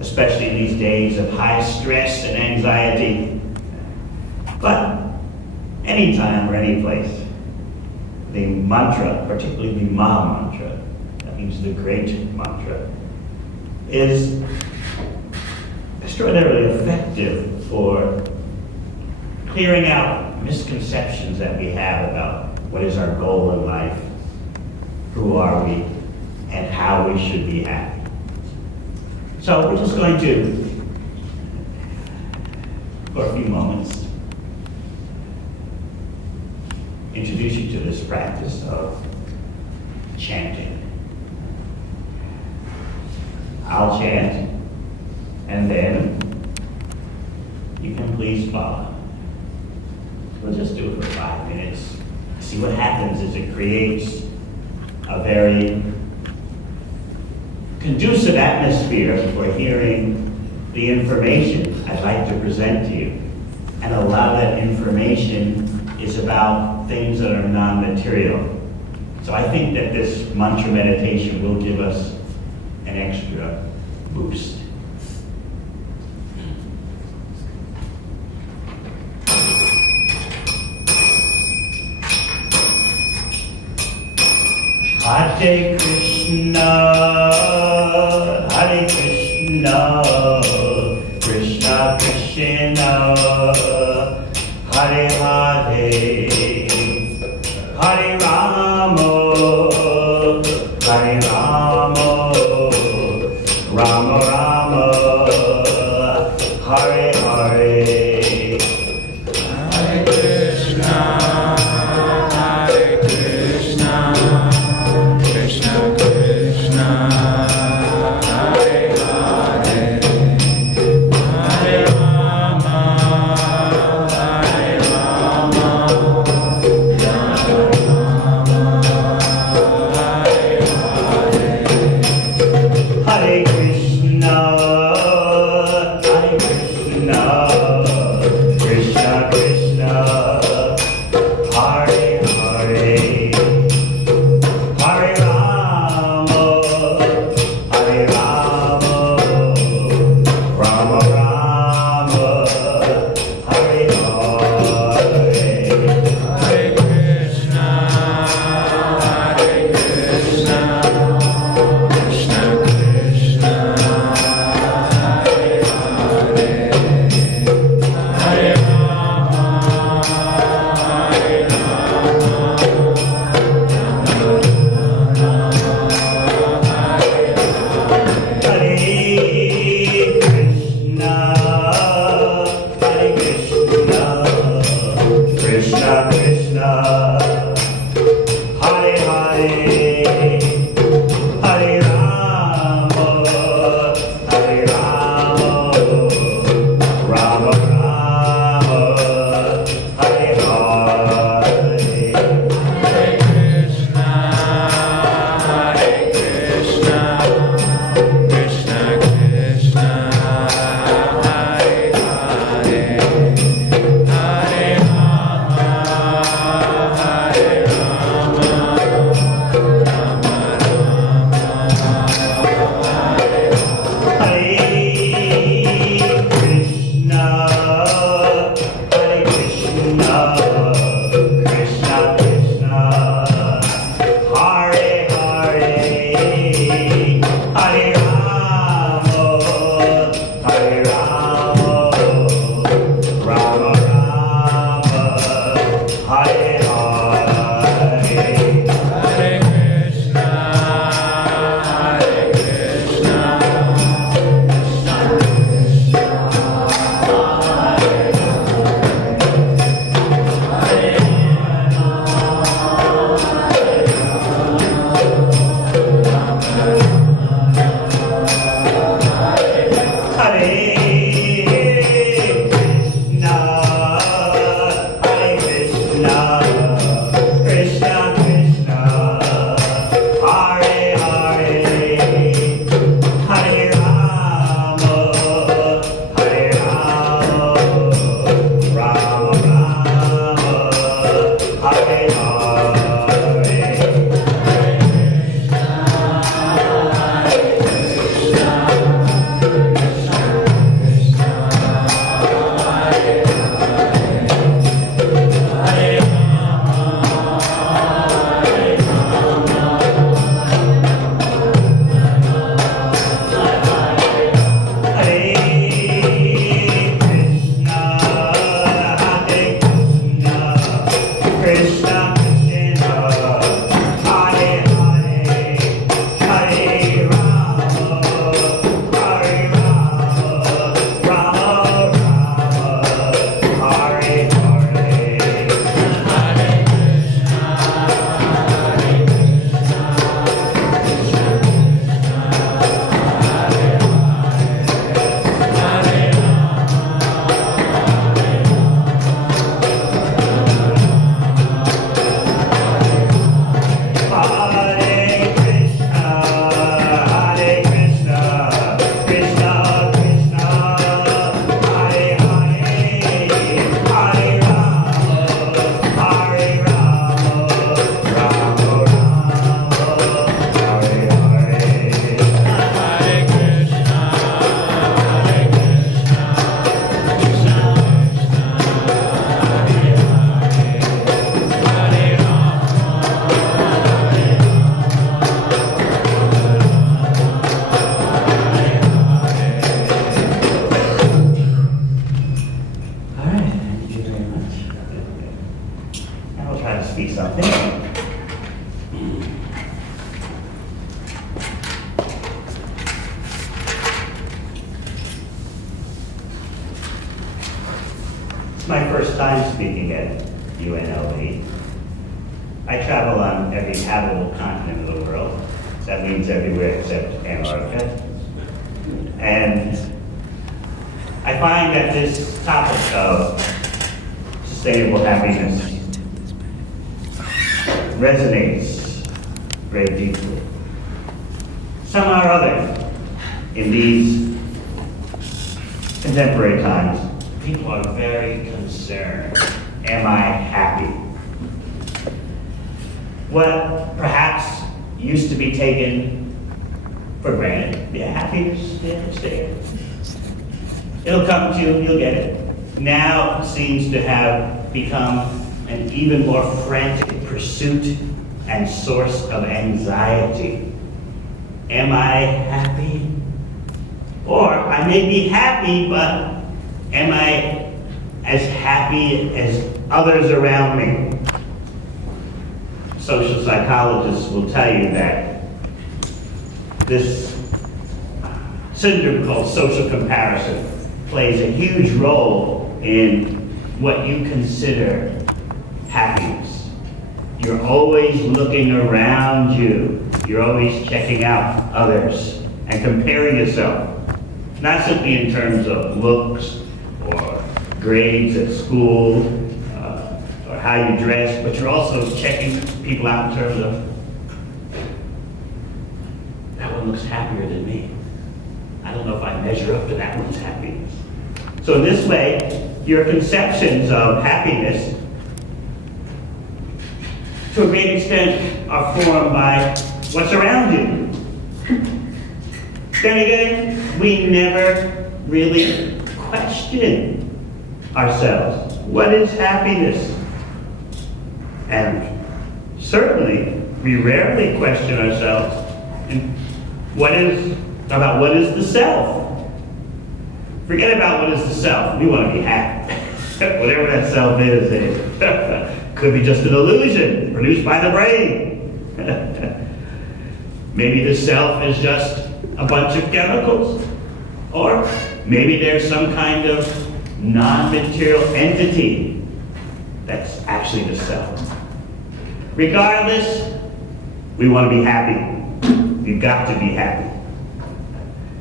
especially in these days of high stress and anxiety. But anytime or any place, the mantra, particularly the Maha Mantra, that means the great mantra, is extraordinarily effective for clearing out misconceptions that we have about what is our goal in life, who are we, and how we should be happy. So we're just going to, for a few moments, introduce you to this practice of chanting. I'll chant, and then you can please follow. We'll just do it for 5 minutes. See, what happens is it creates a very conducive atmosphere for hearing the information I'd like to present to you. And a lot of that information is about things that are non-material. So I think that this mantra meditation will give us an extra boost. Hare Krishna, Krishna Krishna, Hare Hare, Hare Rama, Hare Rama, Rama Rama, Hare Hare. Hare Krishna, It's my first time speaking at UNLV. I travel on every habitable continent of the world. That means everywhere except Antarctica. And I find that this topic of sustainable happiness resonates very deeply. Somehow or other, in these contemporary times, people are very concerned. Am I happy? What perhaps used to be taken for granted, yeah, happiness, yeah, it's there. It'll come to you, you'll get it. Now seems to have become an even more frantic pursuit and source of anxiety. Am I happy? Or I may be happy, but am I as happy as others around me? Social psychologists will tell you that this syndrome called social comparison plays a huge role in what you consider happiness. You're always looking around you. You're always checking out others and comparing yourself. Not simply in terms of looks or grades at school or how you dress, but you're also checking people out in terms of, that one looks happier than me. I don't know if I measure up to that one's happiness. So in this way, your conceptions of happiness, to a great extent, are formed by what's around you. Then again, we never really question ourselves. What is happiness? And certainly, we rarely question ourselves about what is the self. Forget about what is the self. We want to be happy. Whatever that self is, it could be just an illusion produced by the brain. Maybe the self is just a bunch of chemicals. Or maybe there's some kind of non-material entity that's actually the self. Regardless, we want to be happy. We've got to be happy.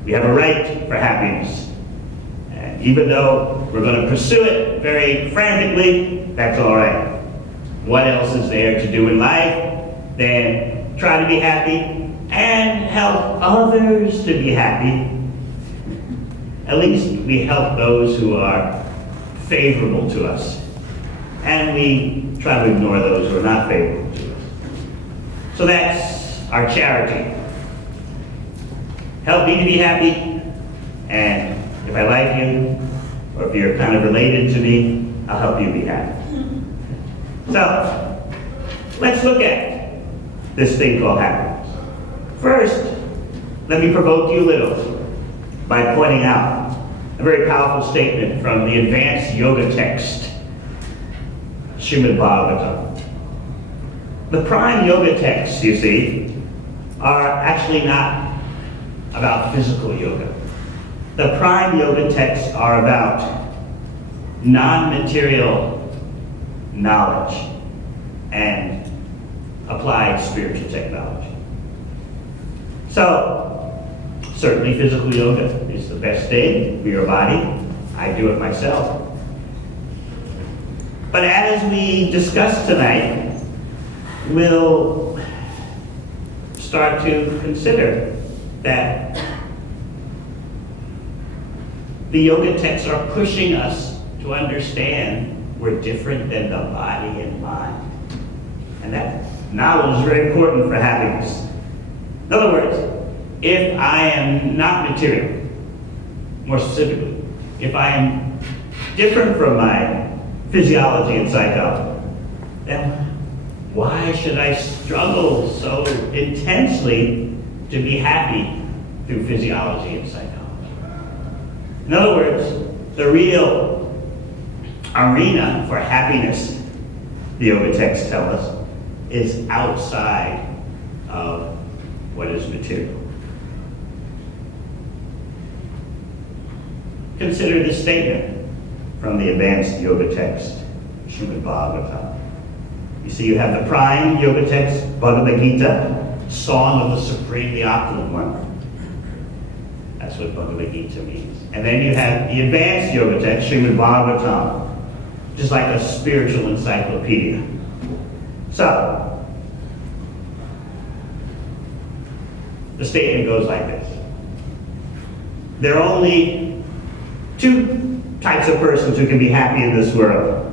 We have a right for happiness. And even though we're going to pursue it very frantically, that's all right. What else is there to do in life than try to be happy and help others to be happy? At least we help those who are favorable to us. And we try to ignore those who are not favorable to us. So that's our charity. Help me to be happy, and if I like you, or if you're kind of related to me, I'll help you be happy. So, let's look at this thing called happiness. First, let me provoke you a little by pointing out a very powerful statement from the advanced yoga text, Srimad Bhagavatam. The prime yoga texts, you see, are actually not about physical yoga. The prime yoga texts are about non-material knowledge and applied spiritual technology. So, certainly physical yoga is the best thing for your body. I do it myself. But as we discuss tonight, we'll start to consider that the yoga texts are pushing us to understand we're different than the body and mind. And that knowledge is very important for happiness. In other words, if I am not material, more specifically, if I am different from my physiology and psychology, then why should I struggle so intensely to be happy through physiology and psychology? In other words, the real arena for happiness, the yoga texts tell us, is outside of what is material. Consider this statement from the advanced yoga text, Srimad Bhagavatam. You see, you have the prime yoga text, Bhagavad Gita, Song of the Supremely Opulent One. That's what Bhagavad Gita means. And then you have the advanced yoga text, Srimad Bhagavatam, just like a spiritual encyclopedia. So, the statement goes like this. There are only two types of persons who can be happy in this world.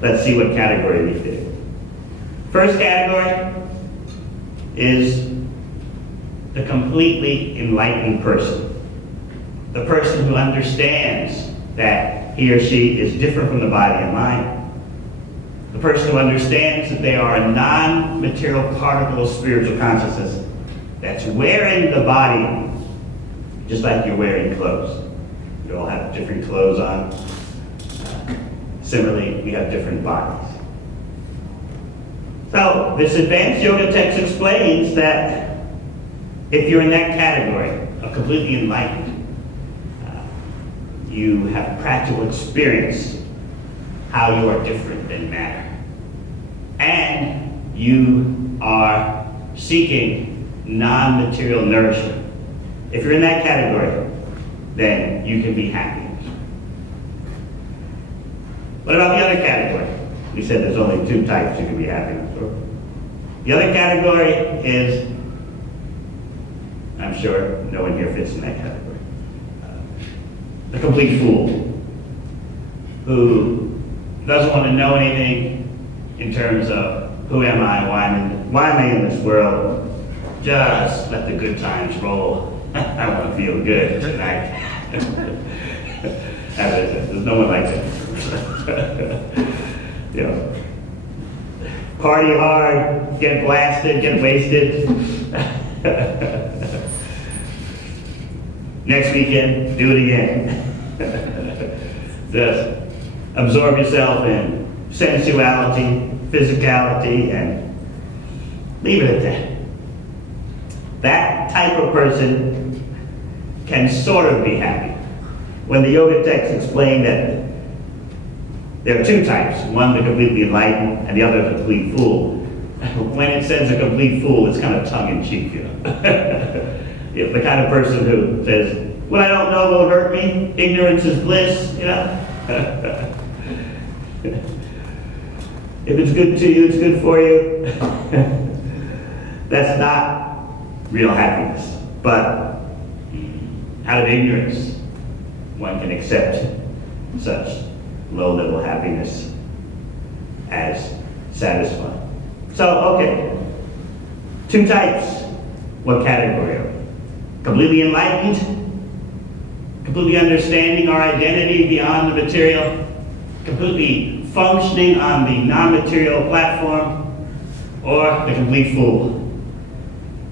Let's see what category we fit. First category is the completely enlightened person. The person who understands that he or she is different from the body and mind. The person who understands that they are a non-material particle of spiritual consciousness that's wearing the body just like you're wearing clothes. We all have different clothes on. Similarly, we have different bodies. So, this advanced yoga text explains that if you're in that category of completely enlightened, you have practical experience how you are different than matter. And you are seeking non-material nourishment. If you're in that category, then you can be happy. What about the other category? We said there's only two types you can be happy with. The other category is, I'm sure no one here fits in that category, the complete fool, who doesn't want to know anything in terms of who am I, why am I in this world, just let the good times roll. I want to feel good tonight. There's no one like that. You know, party hard, get blasted, get wasted. Next weekend, do it again. Just absorb yourself in sensuality, physicality, and leave it at that. That type of person can sort of be happy. When the yoga text explained that there are two types, one the completely enlightened and the other the complete fool. When it says a complete fool, it's kind of tongue-in-cheek, you know. If the kind of person who says, what I don't know won't hurt me, ignorance is bliss, you know. If it's good to you, it's good for you. That's not real happiness. But out of ignorance, one can accept such low-level happiness as satisfying. So, okay, two types. What category are we? Completely enlightened, completely understanding our identity beyond the material, completely functioning on the non-material platform, or the complete fool.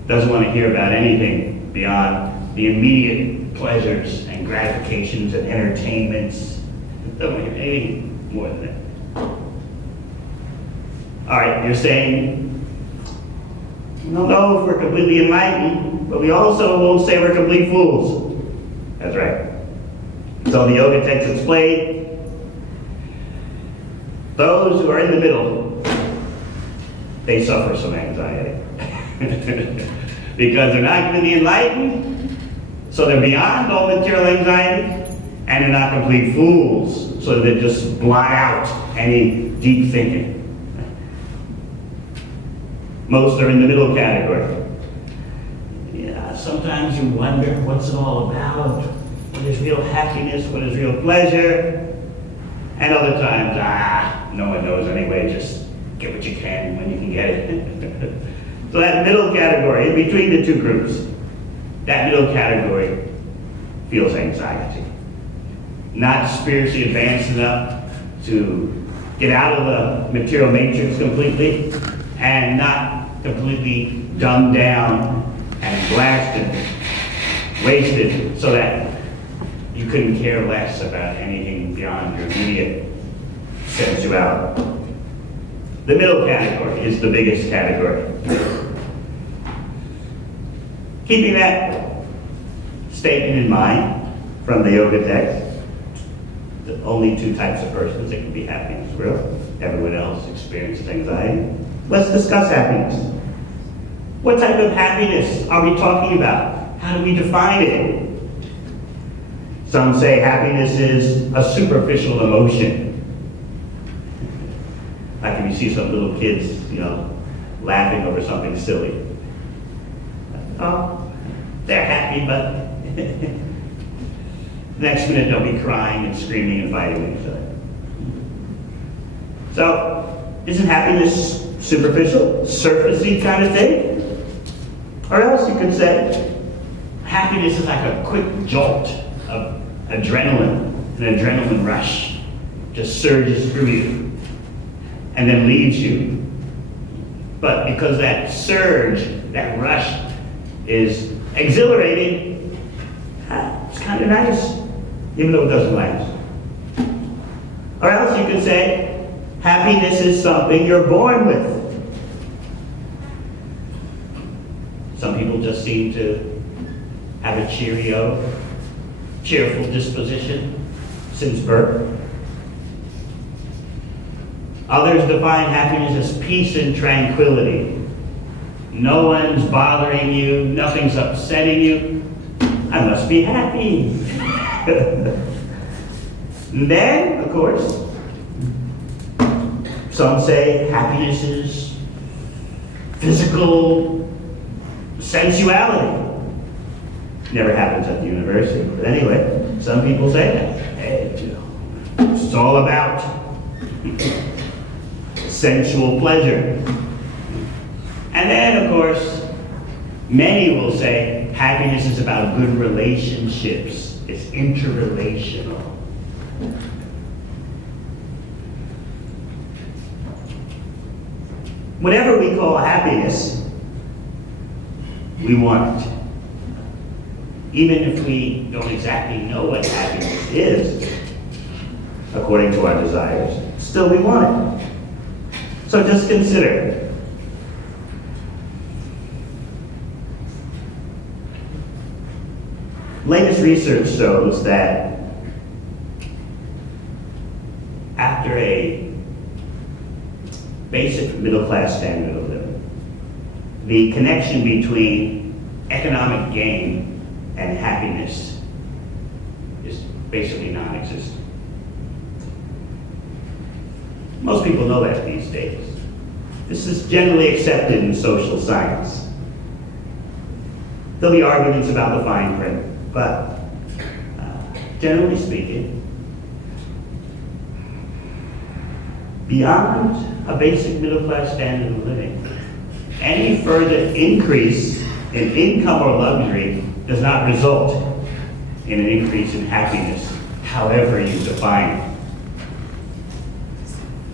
Doesn't want to hear about anything beyond the immediate pleasures and gratifications and entertainments. Doesn't want to hear anything more than that. All right, you're saying, we don't know if we're completely enlightened, but we also won't say we're complete fools. That's right. So the yoga text explained, those who are in the middle, they suffer some anxiety. Because they're not completely enlightened, so they're beyond all material anxiety, and they're not complete fools, so they just blot out any deep thinking. Most are in the middle category. Yeah, sometimes you wonder what's it all about, what is real happiness, what is real pleasure, and other times, no one knows anyway, just get what you can when you can get it. So that middle category, in between the two groups, that middle category feels anxiety. Not spiritually advanced enough to get out of the material matrix completely, and not completely dumbed down and blasted, wasted, so that you couldn't care less about anything beyond your immediate sensuality. The middle category is the biggest category. Keeping that statement in mind from the yoga text, the only two types of persons that can be happy in this world. Everyone else experiences anxiety. Let's discuss happiness. What type of happiness are we talking about? How do we define it? Some say happiness is a superficial emotion. Like if you see some little kids, laughing over something silly. Oh, they're happy, but next minute they'll be crying and screaming and fighting with each other. So, isn't happiness superficial, surfacey kind of thing? Or else you could say, happiness is like a quick jolt of adrenaline, an adrenaline rush, just surges through you and then leaves you. But because that surge, that rush is exhilarating, it's kind of nice, even though it doesn't last. Or else you could say, happiness is something you're born with. Some people just seem to have a cheerful disposition since birth. Others define happiness as peace and tranquility. No one's bothering you, nothing's upsetting you. I must be happy. And then, of course, some say happiness is physical sensuality. Never happens at the university, but anyway, some people say that. Hey, it's all about sensual pleasure. And then, of course, many will say happiness is about good relationships. It's interrelational. Whatever we call happiness, we want it. Even if we don't exactly know what happiness is, according to our desires, still we want it. So just consider. Latest research shows that after a basic middle-class standard of living, the connection between economic gain and happiness is basically non-existent. Most people know that these days. This is generally accepted in social science. There'll be arguments about the fine print, but generally speaking, beyond a basic middle-class standard of living, any further increase in income or luxury does not result in an increase in happiness, however you define it.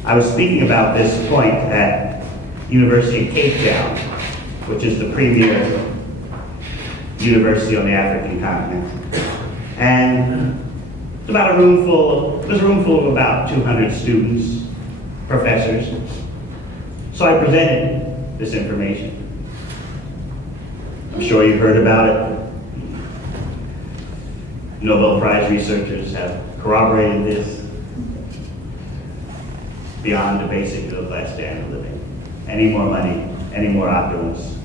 I was speaking about this point at University of Cape Town, which is the premier university on the African continent. And it was a room full of about 200 students, professors. So I presented this information. I'm sure you've heard about it. Nobel Prize researchers have corroborated this. Beyond the basic middle-class standard of living. Any more money, any more opulence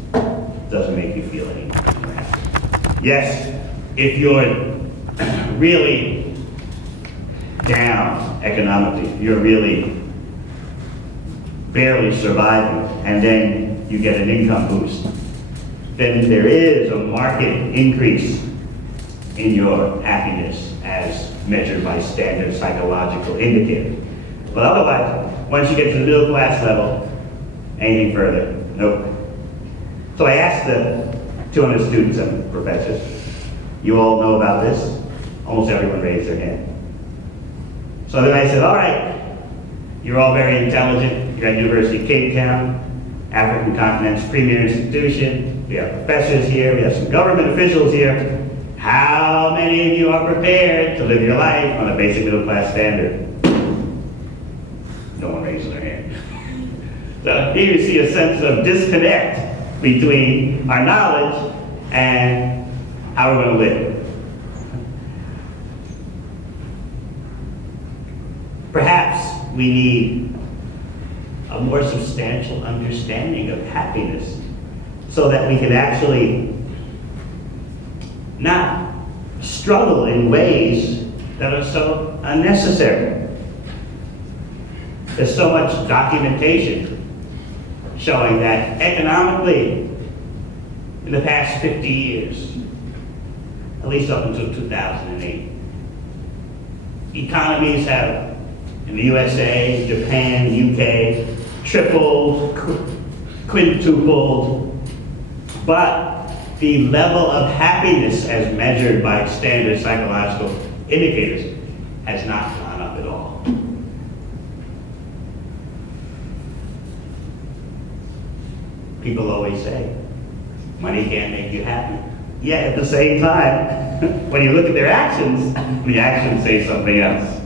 doesn't make you feel any more happy. Yes, if you're really down economically, you're really barely surviving, and then you get an income boost, then there is a marked increase in your happiness as measured by standard psychological indicators. But otherwise, once you get to the middle class level, anything further, nope. So I asked the 200 students and professors, you all know about this? Almost everyone raised their hand. So then I said, all right, you're all very intelligent. You're at University of Cape Town, African continent's premier institution. We have professors here, we have some government officials here. How many of you are prepared to live your life on a basic middle class standard? No one raises their hand. So here you see a sense of disconnect between our knowledge and how we're going to live. we need a more substantial understanding of happiness so that we can actually not struggle in ways that are so unnecessary. There's so much documentation showing that economically, in the past 50 years, at least up until 2008, economies have, in the USA, Japan, UK, tripled, quintupled, but the level of happiness as measured by standard psychological indicators has not gone up at all. People always say, money can't make you happy. Yet at the same time, when you look at their actions, the actions say something else.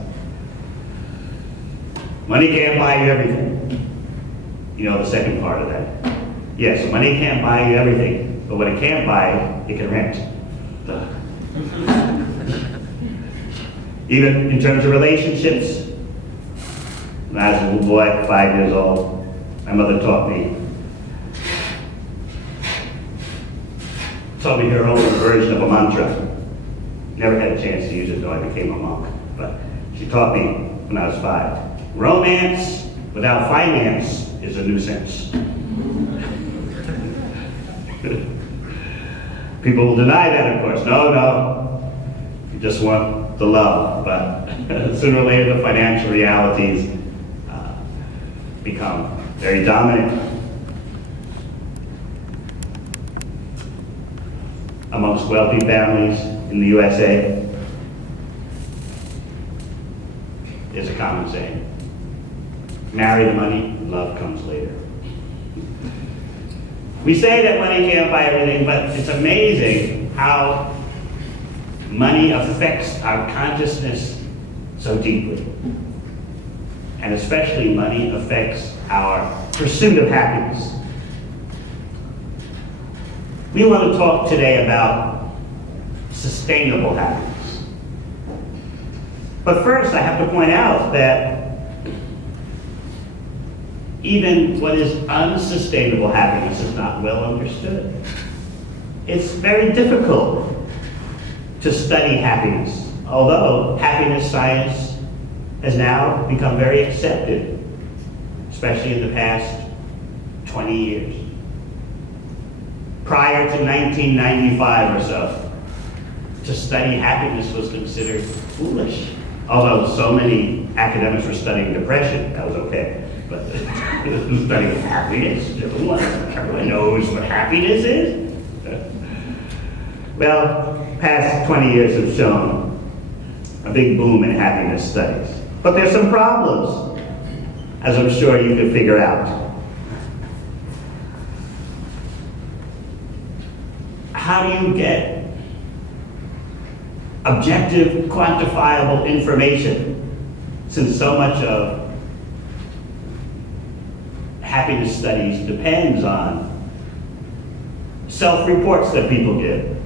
Money can't buy you everything. You know the second part of that. Yes, money can't buy you everything, but what it can't buy, it can rent. Duh. Even in terms of relationships, when I was a little boy, 5 years old, my mother taught me her own version of a mantra. Never had a chance to use it though I became a monk, but she taught me when I was 5. Romance without finance is a nuisance. People will deny that, of course. No, you just want the love, but sooner or later the financial realities become very dominant. Amongst wealthy families in the USA, there's a common saying, marry the money, love comes later. We say that money can't buy everything, but it's amazing how money affects our consciousness so deeply. And especially money affects our pursuit of happiness. We want to talk today about sustainable happiness. But first, I have to point out that even what is unsustainable happiness is not well understood. It's very difficult to study happiness, although happiness science has now become very accepted, especially in the past 20 years. Prior to 1995 or so, to study happiness was considered foolish. Although so many academics were studying depression, that was okay. But studying happiness, everyone knows what happiness is. Well, past 20 years have shown a big boom in happiness studies. But there's some problems, as I'm sure you can figure out. How do you get objective, quantifiable information, since so much of happiness studies depends on self-reports that people give?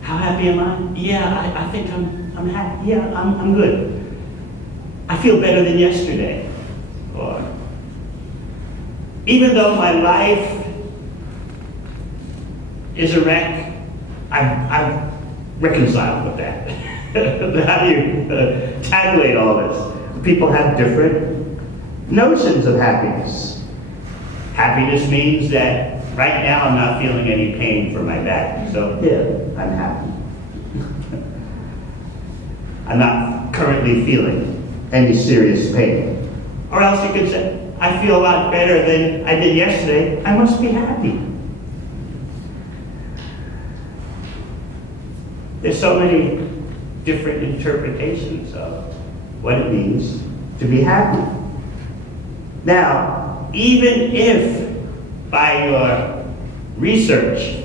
How happy am I? Yeah, I think I'm happy. Yeah, I'm good. I feel better than yesterday. Or, even though my life is a wreck, I've reconciled with that. How do you tabulate all this? People have different notions of happiness. Happiness means that right now I'm not feeling any pain from my back, so yeah, I'm happy. I'm not currently feeling any serious pain. Or else you could say, I feel a lot better than I did yesterday, I must be happy. There's so many different interpretations of what it means to be happy. Now, even if by your research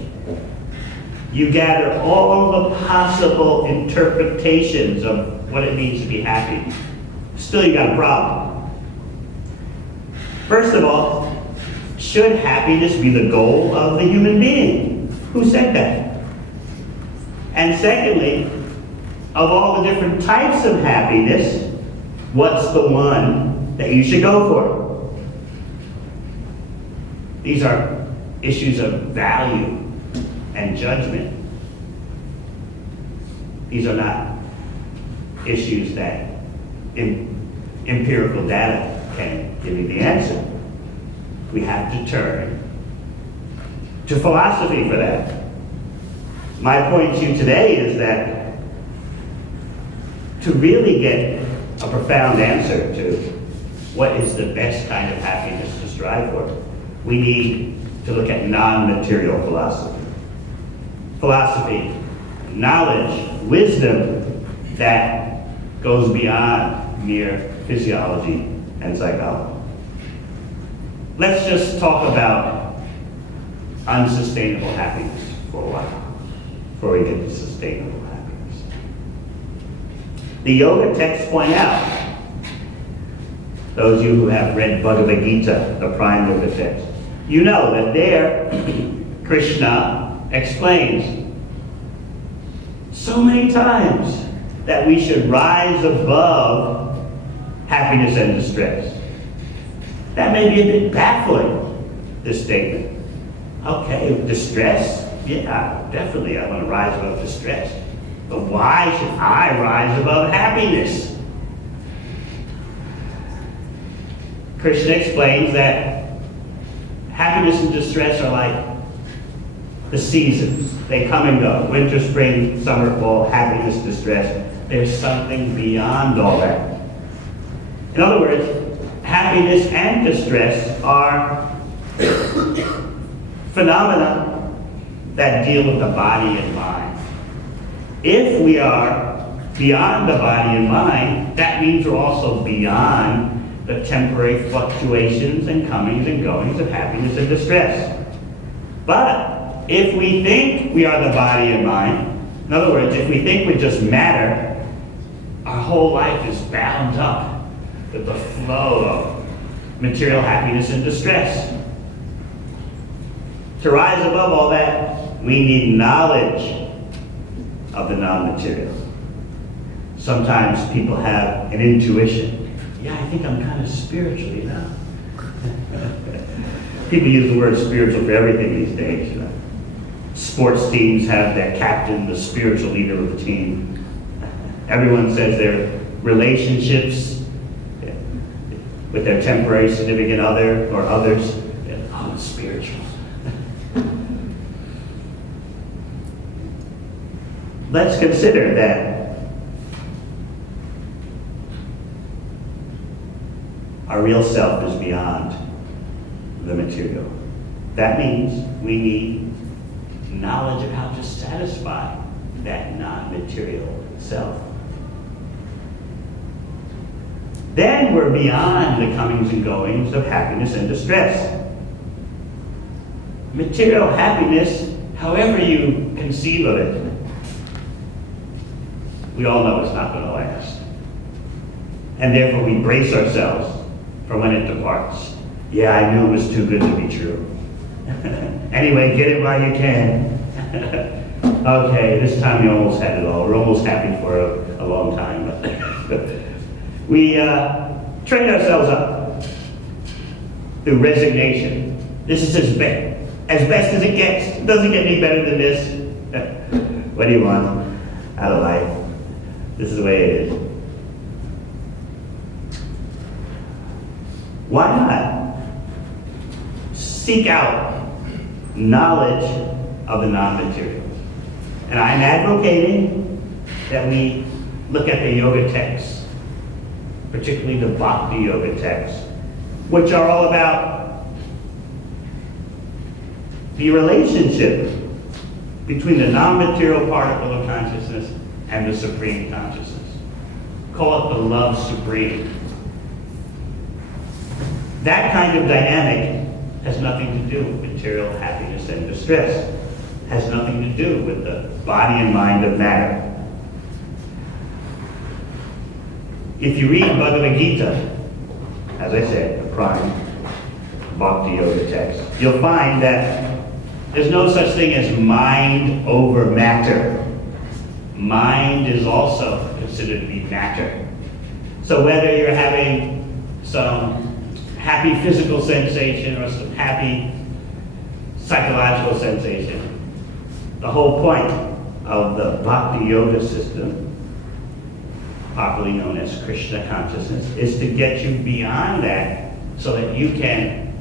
you gather all the possible interpretations of what it means to be happy, still you got a problem. First of all, should happiness be the goal of the human being? Who said that? And secondly, of all the different types of happiness, what's the one that you should go for. These are issues of value and judgment. These are not issues that empirical data can give you the answer. We have to turn to philosophy for that. My point to you today is that to really get a profound answer to what is the best kind of happiness to strive for, we need to look at non-material philosophy. Philosophy, knowledge, wisdom that goes beyond mere physiology and psychology. Let's just talk about unsustainable happiness for a while, before we get to sustainable happiness. The yoga texts point out, those of you who have read Bhagavad Gita, the prime yoga text, you know that there Krishna explains so many times that we should rise above happiness and distress. That may be a bit baffling, this statement. Okay, distress? Yeah, definitely I want to rise above distress. But why should I rise above happiness? Krishna explains that happiness and distress are like the seasons. They come and go. Winter, spring, summer, fall, happiness, distress. There's something beyond all that. In other words, happiness and distress are phenomena that deal with the body and mind. If we are beyond the body and mind, that means we're also beyond the temporary fluctuations and comings and goings of happiness and distress. But if we think we are the body and mind, in other words, if we think we just matter, our whole life is bound up with the flow of material happiness and distress. To rise above all that, we need knowledge of the non-material. Sometimes people have an intuition. Yeah, I think I'm kind of spiritual, you know? People use the word spiritual for everything these days, you know. Sports teams have their captain, the spiritual leader of the team. Everyone says their relationships with their temporary significant other or others, oh, it's spiritual. Let's consider that our real self is beyond the material. That means we need knowledge of how to satisfy that non-material self. Then we're beyond the comings and goings of happiness and distress. Material happiness, however you conceive of it, we all know it's not going to last. And therefore we brace ourselves for when it departs. Yeah, I knew it was too good to be true. Anyway, get it while you can. Okay, this time we almost had it all. We're almost happy for a long time. But we train ourselves up through resignation. This is as best as it gets. It doesn't get any better than this. What do you want out of life? This is the way it is. Why not seek out knowledge of the non-material? And I'm advocating that we look at the yoga texts, particularly the Bhakti-Yoga texts, which are all about the relationship between the non-material particle of consciousness and the supreme consciousness. Call it the love supreme. That kind of dynamic has nothing to do with material happiness and distress. Has nothing to do with the body and mind of matter. If you read Bhagavad Gita, as I said, the prime Bhakti-Yoga text, you'll find that there's no such thing as mind over matter. Mind is also considered to be matter. So whether you're having some happy physical sensation or some happy psychological sensation. The whole point of the Bhakti-Yoga system, popularly known as Krishna consciousness, is to get you beyond that so that you can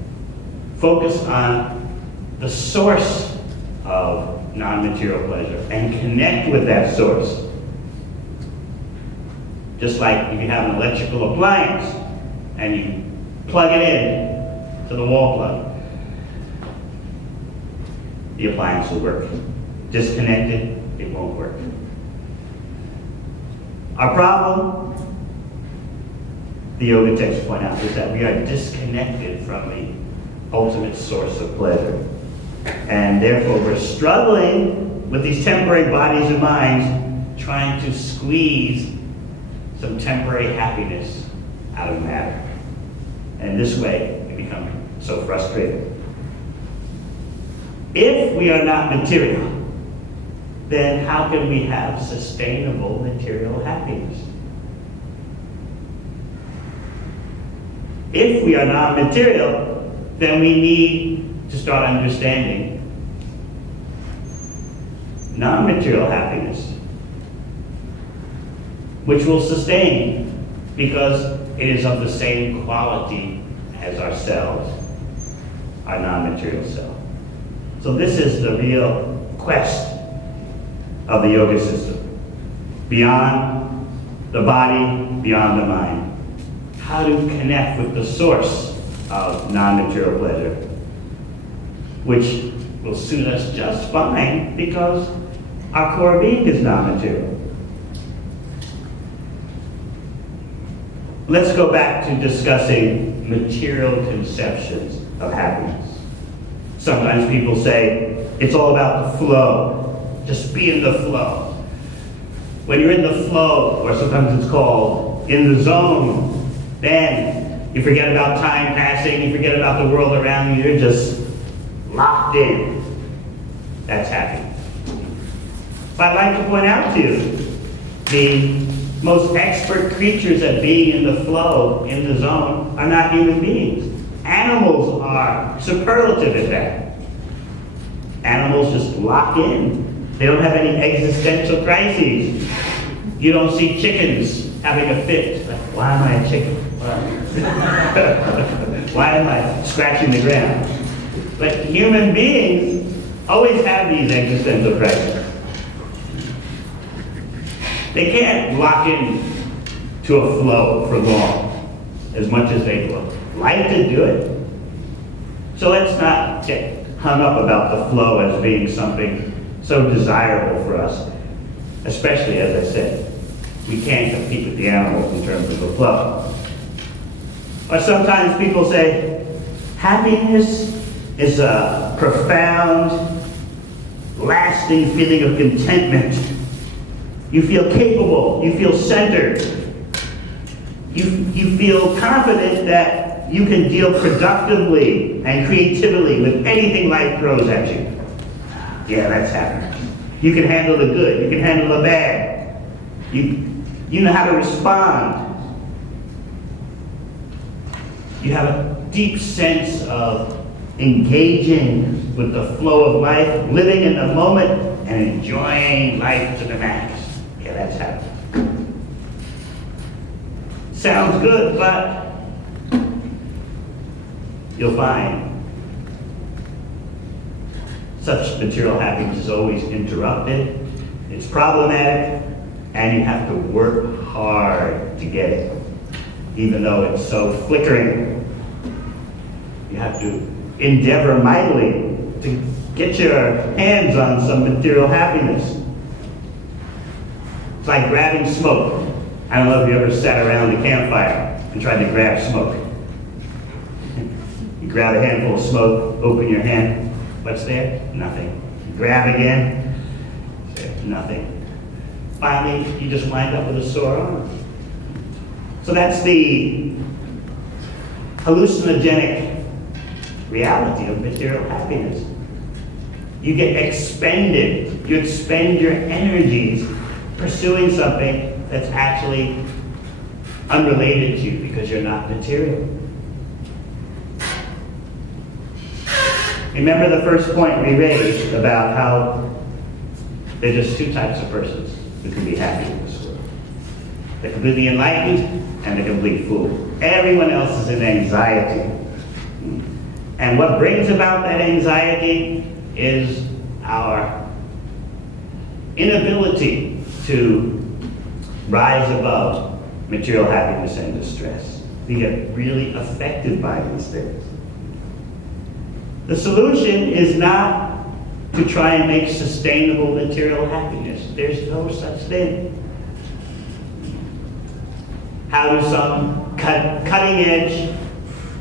focus on the source of non-material pleasure and connect with that source. Just like if you have an electrical appliance and you plug it in to the wall plug, the appliance will work. Disconnected, it won't work. Our problem, the yoga texts point out, is that we are disconnected from the ultimate source of pleasure. And therefore we're struggling with these temporary bodies and minds, trying to squeeze some temporary happiness out of matter. And in this way, we become so frustrated. If we are not material, then how can we have sustainable material happiness? If we are non-material, then we need to start understanding non-material happiness, which will sustain because it is of the same quality as ourselves, our non-material self. So this is the real quest of the yoga system. Beyond the body, beyond the mind. How to connect with the source of non-material pleasure, which will suit us just fine because our core being is non-material. Let's go back to discussing material conceptions of happiness. Sometimes people say, it's all about the flow. Just be in the flow. When you're in the flow, or sometimes it's called in the zone, then you forget about time passing, you forget about the world around you, you're just locked in. That's happy. But I'd like to point out to you, the most expert creatures at being in the flow, in the zone, are not human beings. Animals are superlative at that. Animals just lock in. They don't have any existential crises. You don't see chickens having a fit. Like, why am I a chicken? Why am I scratching the ground? But human beings always have these existential crises. They can't lock in to a flow for long, as much as they would like to do it. So let's not get hung up about the flow as being something so desirable for us, especially, as I said, we can't compete with the animals in terms of the flow. Or sometimes people say, happiness is a profound, lasting feeling of contentment. You feel capable, you feel centered, you feel confident that you can deal productively and creatively with anything life throws at you. Yeah, that's happiness. You can handle the good, you can handle the bad. You know how to respond. You have a deep sense of engaging with the flow of life, living in the moment, and enjoying life to the max. Yeah, that's happiness. Sounds good, but you'll find such material happiness is always interrupted, it's problematic, and you have to work hard to get it, even though it's so flickering. You have to endeavor mightily to get your hands on some material happiness. It's like grabbing smoke. I don't know if you ever sat around a campfire and tried to grab smoke. You grab a handful of smoke, open your hand. What's there? Nothing. You grab again. There's nothing. Finally, you just wind up with a sore arm. So that's the hallucinogenic reality of material happiness. You get expended. You expend your energies pursuing something that's actually unrelated to you because you're not material. Remember the first point we raised about how there are just two types of persons who can be happy in this world. The completely enlightened and the complete fool. Everyone else is in anxiety. And what brings about that anxiety is our inability to rise above material happiness and distress. We get really affected by these things. The solution is not to try and make sustainable material happiness. There's no such thing. How do some cutting-edge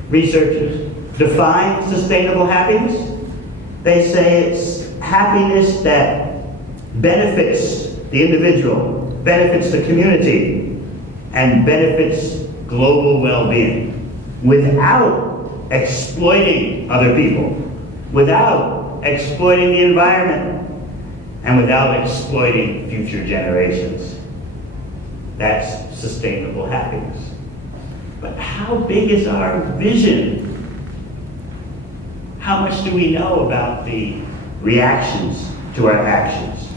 researchers define sustainable happiness? They say it's happiness that benefits the individual, benefits the community, and benefits global well-being without exploiting other people, without exploiting the environment, and without exploiting future generations. That's sustainable happiness. But how big is our vision? How much do we know about the reactions to our actions?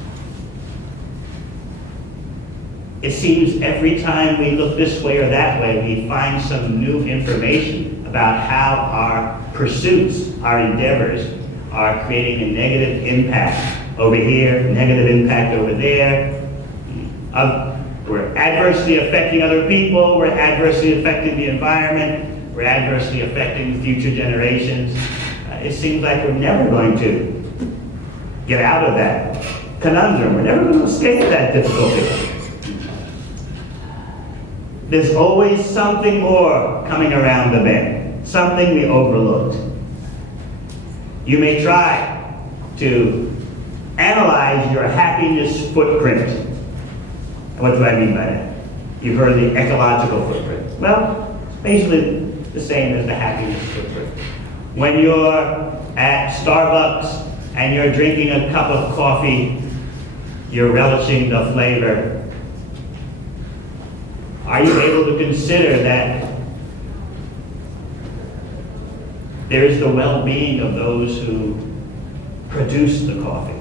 It seems every time we look this way or that way, we find some new information about how our pursuits, our endeavors, are creating a negative impact over here, negative impact over there. We're adversely affecting other people, we're adversely affecting the environment, we're adversely affecting future generations. It seems like we're never going to get out of that conundrum. We're never going to escape that difficulty. There's always something more coming around the bend, something we overlooked. You may try to analyze your happiness footprint. What do I mean by that? You've heard of the ecological footprint. Well, it's basically the same as the happiness footprint. When you're at Starbucks and you're drinking a cup of coffee, you're relishing the flavor. Are you able to consider that there is the well-being of those who produce the coffee?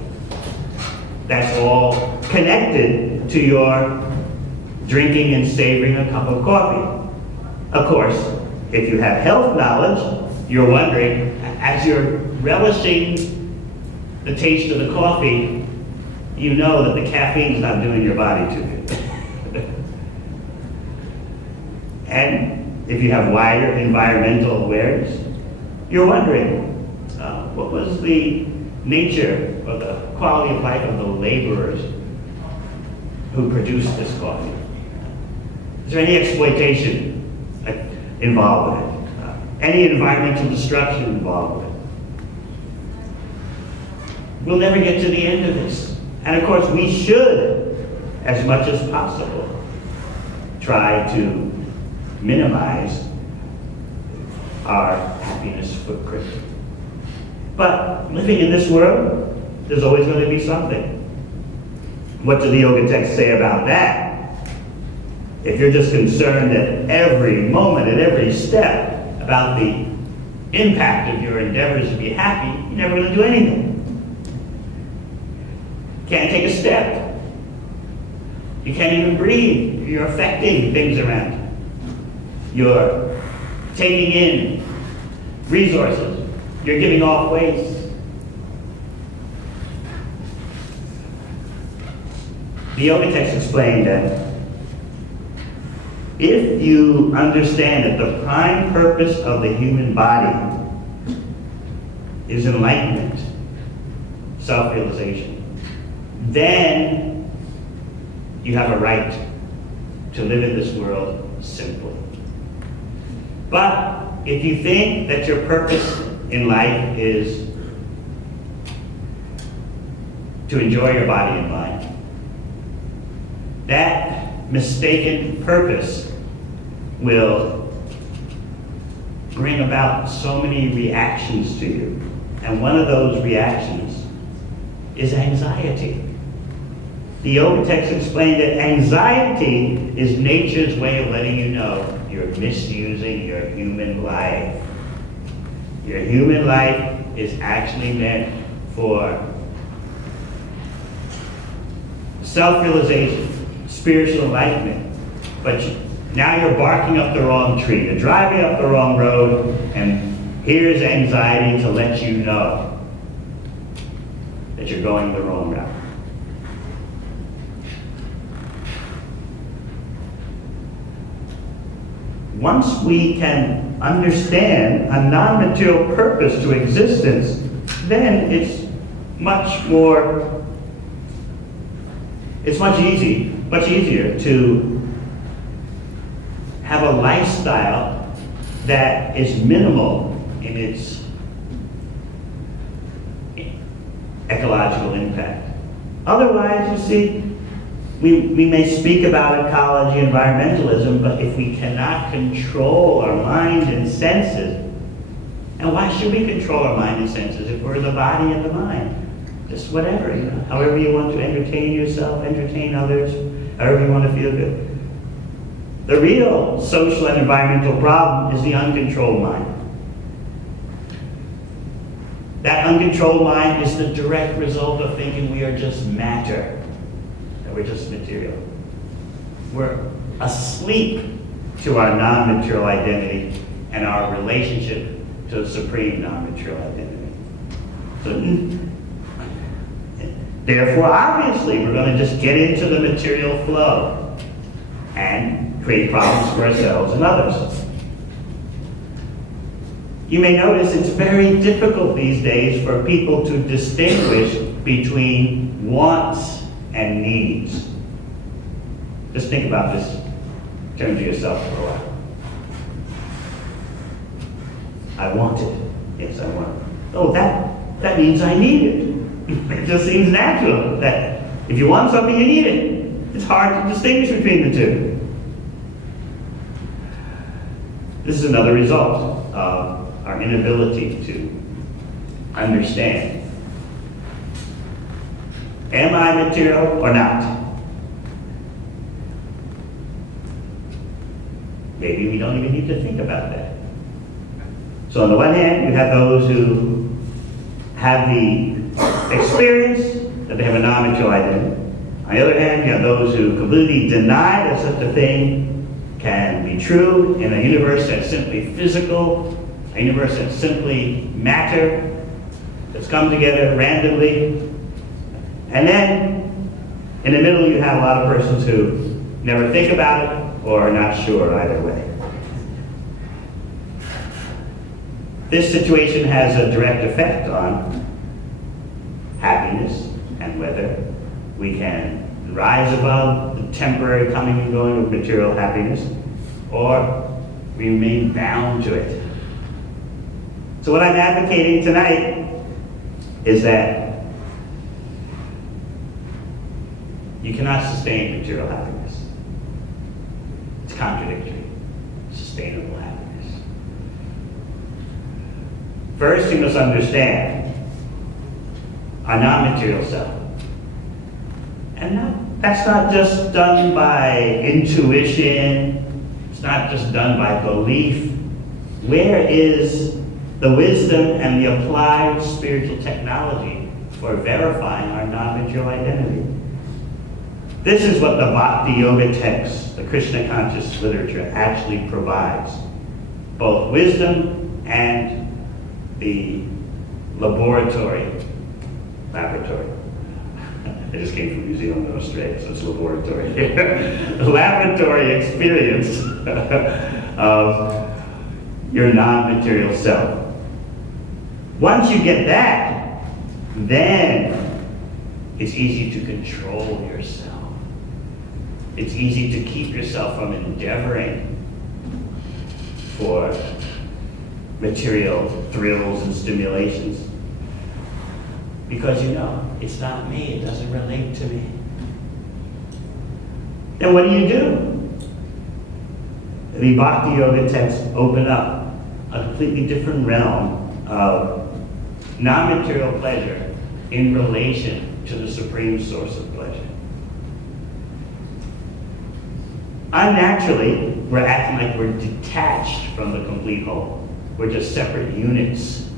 That's all connected to your drinking and savoring a cup of coffee. Of course, if you have health knowledge, you're wondering, as you're relishing the taste of the coffee, you know that the caffeine's not doing your body too good. And if you have wider environmental awareness, you're wondering, what was the nature or the quality of life of the laborers who produced this coffee? Is there any exploitation involved with it? Any environmental destruction involved with it? We'll never get to the end of this. And of course, we should, as much as possible, try to minimize our happiness footprint. But living in this world, there's always going to be something. What do the yoga texts say about that? If you're just concerned at every moment, at every step, about the impact of your endeavors to be happy, you're never going to do anything. Can't take a step. You can't even breathe. You're affecting things around you. You're taking in resources. You're giving off waste. The yoga text explained that if you understand that the prime purpose of the human body is enlightenment, self-realization, then you have a right to live in this world simply. But if you think that your purpose in life is to enjoy your body and mind, that mistaken purpose will bring about so many reactions to you. And one of those reactions is anxiety. The yoga text explained that anxiety is nature's way of letting you know you're misusing your human life. Your human life is actually meant for self-realization, spiritual enlightenment. But now you're barking up the wrong tree. You're driving up the wrong road, and here's anxiety to let you know that you're going the wrong route. Once we can understand a non-material purpose to existence, then it's much easier to have a lifestyle that is minimal in its ecological impact. Otherwise, you see, we may speak about ecology, environmentalism, but if we cannot control our mind and senses, and why should we control our mind and senses if we're the body and the mind? Just whatever, however you want to entertain yourself, entertain others, however you want to feel good. The real social and environmental problem is the uncontrolled mind. That uncontrolled mind is the direct result of thinking we are just matter. We're just material. We're asleep to our non-material identity and our relationship to the supreme non-material identity. So, therefore, obviously, we're going to just get into the material flow and create problems for ourselves and others. You may notice it's very difficult these days for people to distinguish between wants and needs. Just think about this. Turn to yourself for a while. I want it. Yes, I want it. Oh, that means I need it. It just seems natural that if you want something, you need it. It's hard to distinguish between the two. This is another result of our inability to understand. Am I material or not? Maybe we don't even need to think about that. So on the one hand, you have those who have the experience that they have a non-material identity. On the other hand, you have those who completely deny that such a thing can be true in a universe that's simply physical, a universe that's simply matter, that's come together randomly. And then, in the middle, you have a lot of persons who never think about it or are not sure either way. This situation has a direct effect on happiness and whether we can rise above the temporary coming and going of material happiness or remain bound to it. So what I'm advocating tonight is that you cannot sustain material happiness. It's contradictory. Sustainable happiness. First, you must understand our non-material self. And that's not just done by intuition. It's not just done by belief. Where is the wisdom and the applied spiritual technology for verifying our non-material identity? This is what the Bhakti-Yoga text, the Krishna conscious literature, actually provides. Both wisdom and the laboratory. I just came from New Zealand and Australia, so it's laboratory. The laboratory experience of your non-material self. Once you get that, then it's easy to control yourself. It's easy to keep yourself from endeavoring for material thrills and stimulations. Because you know, it's not me, it doesn't relate to me. Then what do? The Bhakti-Yoga texts open up a completely different realm of non-material pleasure in relation to the supreme source of pleasure. Unnaturally, we're acting like we're detached from the complete whole. We're just separate units.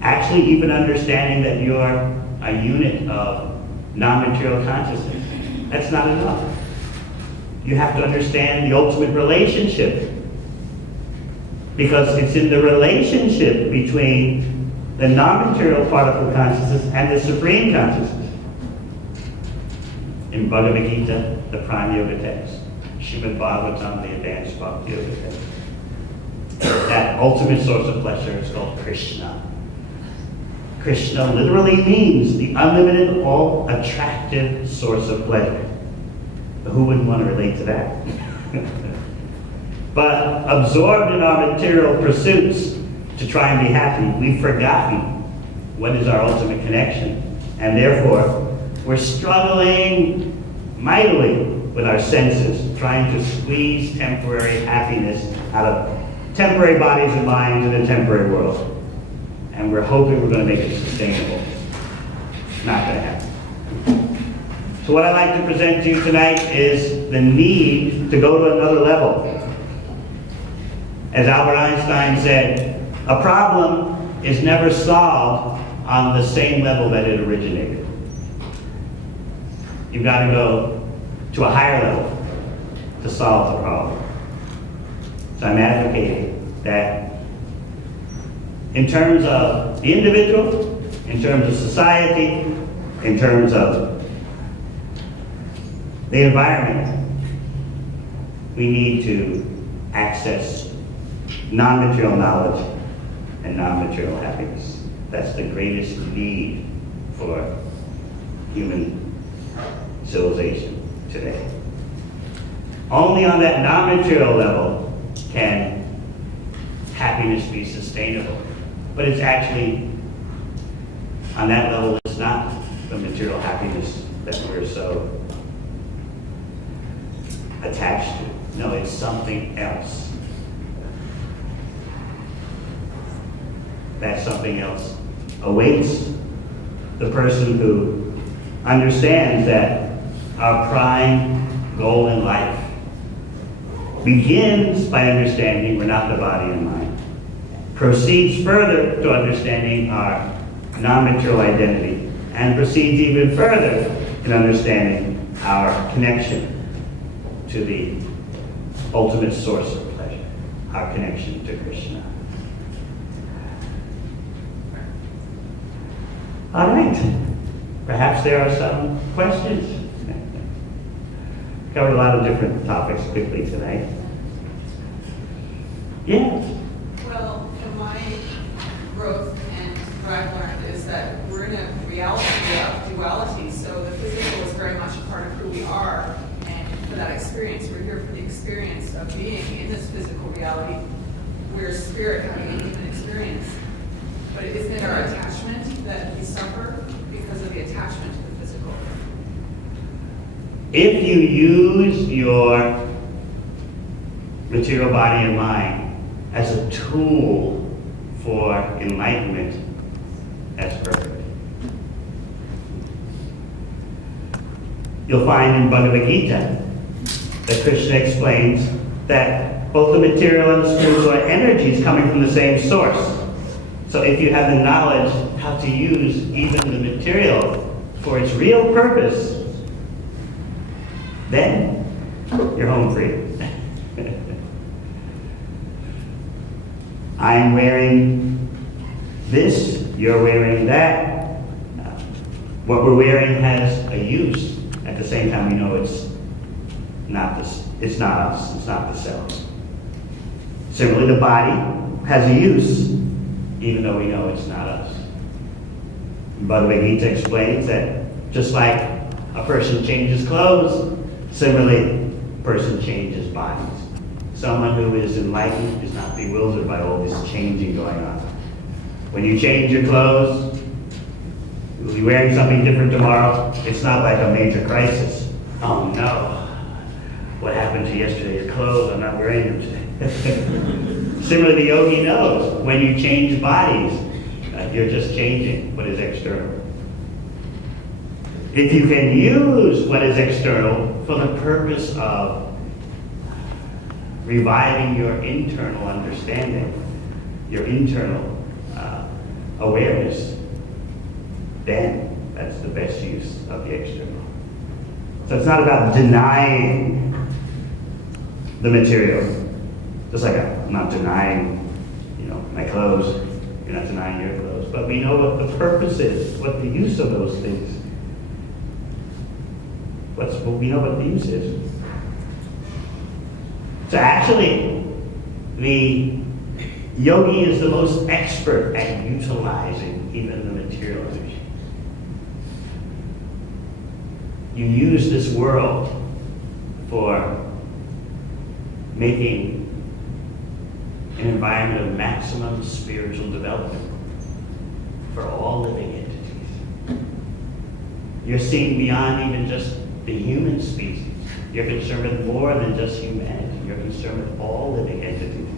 Actually, even understanding that you're a unit of non-material consciousness, that's not enough. You have to understand the ultimate relationship, because it's in the relationship between the non-material particle consciousness and the supreme consciousness. In Bhagavad Gita, the prime yoga text, Srimad Bhagavatam, the advanced Bhakti-Yoga text, that ultimate source of pleasure is called Krishna. Krishna literally means the unlimited, all-attractive source of pleasure. But who wouldn't want to relate to that? But absorbed in our material pursuits to try and be happy, we've forgotten what is our ultimate connection. And therefore, we're struggling mightily with our senses, trying to squeeze temporary happiness out of temporary bodies and minds in a temporary world. And we're hoping we're going to make it sustainable. Not going to happen. So what I'd like to present to you tonight is the need to go to another level. As Albert Einstein said, a problem is never solved on the same level that it originated. You've got to go to a higher level to solve the problem. So I'm advocating that in terms of the individual, in terms of society, in terms of the environment, we need to access non-material knowledge and non-material happiness. That's the greatest need for human civilization today. Only on that non-material level can happiness be sustainable. But it's actually, on that level, it's not the material happiness that we're so attached to. No, it's something else. That something else awaits the person who understands that our prime goal in life begins by understanding we're not the body and mind, proceeds further to understanding our non-material identity, and proceeds even further in understanding our connection to the ultimate source of pleasure, our connection to Krishna. All right, perhaps there are some questions. Covered a lot of different topics quickly tonight. Yes. Well, in my growth and what I've learned is that we're in a reality of duality, so the physical is very much a part of who we are, and for that experience, we're here for the experience of being in this physical reality. We're spirit having a human experience. But isn't it our attachment that we suffer because of the attachment to the physical? If you use your material body and mind as a tool for enlightenment, that's perfect. You'll find in Bhagavad Gita that Krishna explains that both the material and the spiritual are energies coming from the same source. So if you have the knowledge how to use even the material for its real purpose, then you're home free. I'm wearing this, you're wearing that. What we're wearing has a use. At the same time, we know it's not us, it's not the cells. Similarly, the body has a use, even though we know it's not us. Bhagavad Gita explains that just like a person changes clothes, similarly, a person changes bodies. Someone who is enlightened is not bewildered by all this changing going on. When you change your clothes, you'll be wearing something different tomorrow. It's not like a major crisis. Oh no, what happened to yesterday's clothes? I'm not wearing them today. Similarly, the yogi knows when you change bodies, you're just changing what is external. If you can use what is external for the purpose of reviving your internal understanding, your internal awareness, then that's the best use of the external. So it's not about denying the material. Just like I'm not denying, my clothes, you're not denying your clothes. But we know what the purpose is, what the use of those things. We know what the use is. So actually, the yogi is the most expert at utilizing even the material energy. You use this world for making an environment of maximum spiritual development for all living entities. You're seeing beyond even just the human species. You're concerned with more than just humanity. You're concerned with all living entities,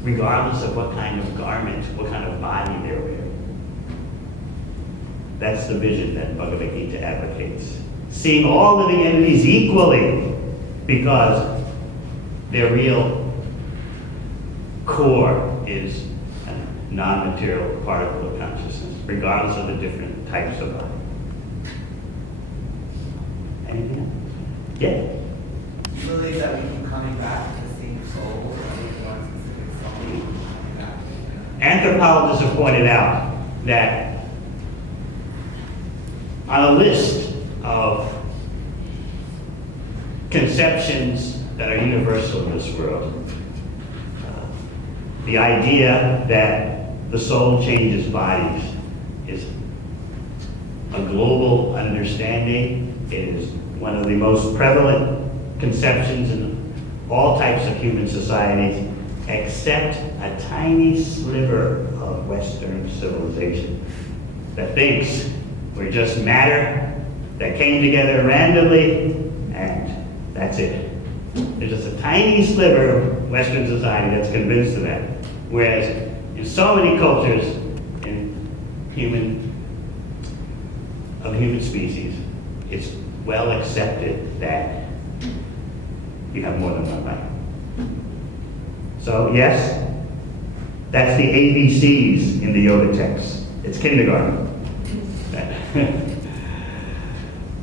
regardless of what kind of garment, what kind of body they're wearing. That's the vision that Bhagavad Gita advocates. Seeing all living entities equally, because their real core is a non-material particle of consciousness, regardless of the different types of body. Anything else? Yeah? Do you believe that we keep coming back to the same soul or one specific soul? Anthropologists have pointed out that on a list of conceptions that are universal in this world, the idea that the soul changes bodies is a global understanding. It is one of the most prevalent conceptions in all types of human societies, except a tiny sliver of Western civilization that thinks we're just matter that came together randomly, and that's it. There's just a tiny sliver of Western society that's convinced of that. Whereas in so many cultures of the human species, it's well accepted that you have more than one body. So yes, that's the ABCs in the yoga text. It's kindergarten.